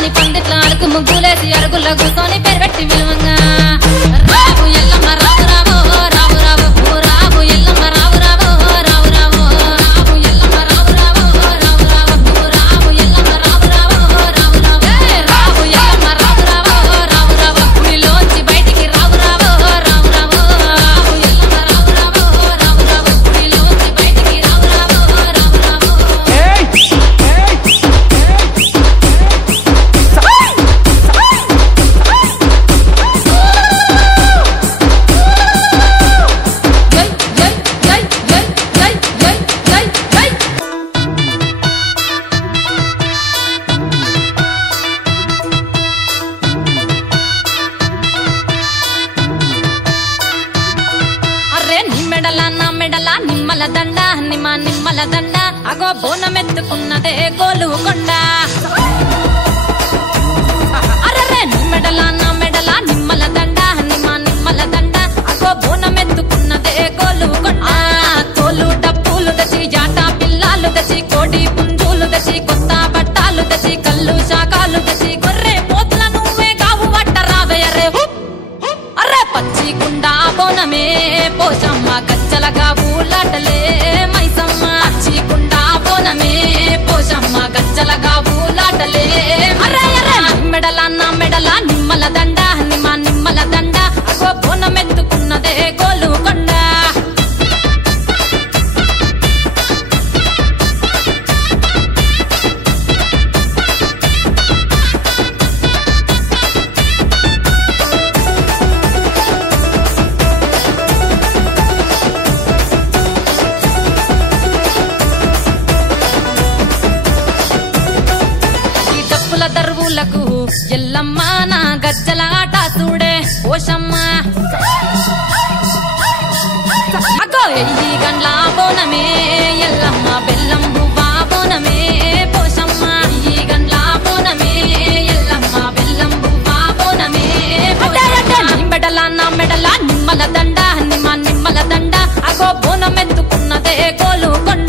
రాని పందిట్ల అడుగు ముగ్గులేసి అరుగుల్లో కూర్చొని పెరబెట్టి విలువంగా రావు ఎల్లమ్మ రావు రావు రావు రావు రావు ఎల్లమ్మ రావు రావు రావు రావు రావు ఎల్లమ్మ రావు రావు రావు రావు రావు ఎల్లమ్మ రావు రావు రావు రావు రావు ఎల్లమ్మ రావు రావు రావు రావు గుడిలోంచి బయటికి రావు రావు రావు రావు రావు ఎల్లమ్మ రావు రావు రావు రావు గుడిలోంచి బయటికి రావు రావు రావు రావు నిమ్మల దండ నిమ్మల దండ అగో బోనమెత్తుకున్నదే గోలు కొండ అరే నిమ్మెడల నా మెడల నిమ్మల దండ నిమ్మల దండ అగో బోనమెత్తుకున్నదే గోలు కొండ తోలు డప్పులు తెచ్చి జాట పిల్లాలు తెచ్చి కోడి పుంజులు తెచ్చి కొత్త బట్టాలు తెచ్చి కళ్ళు శాకాలు తెచ్చి గొర్రె పోతుల నువ్వే కావు వట్ట రావయ్యరే అరే పచ్చి కుండా బోనమే పోచమ్మ గచ్చలగా ఊలాటలే మైసమ్మ చీకుండా బోనమే పోచమ్మ గచ్చలగా ఊలాటలే అరే అరే మెడల నా మెడల నిమ్మల దండ నిమ్మల దండ అగో బోనమెత్తుకున్నదే గోలు కొండ దర్వులకు ఎల్లమ్మ నా గజ్జల ఆట చూడే ఓషమ్మ అగో ఎల్లి గండ్ల బోనమే ఎల్లమ్మ బెల్లం బువ్వా బోనమే పోషమ్మ ఈ గండ్ల బోనమే ఎల్లమ్మ బెల్లం బువ్వా బోనమే మెడల నా మెడల నిమ్మల దండ నిమ్మల దండ అగో బోనమెత్తుకున్నదే గోలు కొండ